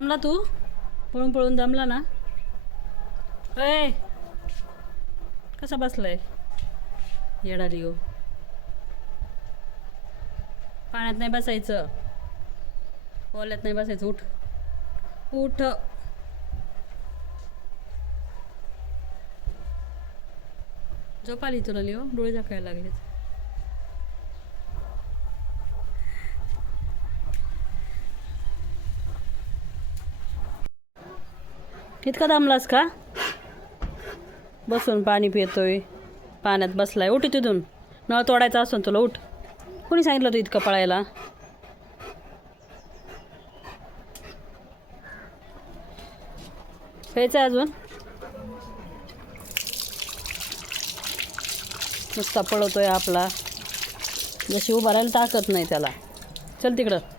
दमला तू पळून पळून दमला ना. ए कसा बसलाय येडा रिओ. पाण्यात नाही बसायचं, ओल्यात नाही बसायचं. उठ उठ. झोप आली तुला लिओ, डोळे झाकायला लागले. इतका दमलास का? बसून पाणी पितोय, पाण्यात बसलाय. उठ तिथून, नळ तोडायचा असून तुला. उठ. कोणी सांगितलं तू इतकं पळायला? प्यायचं अजून? नुसता पळतोय आपला, जशी उभा राहायला ताकद नाही त्याला. चल तिकडं.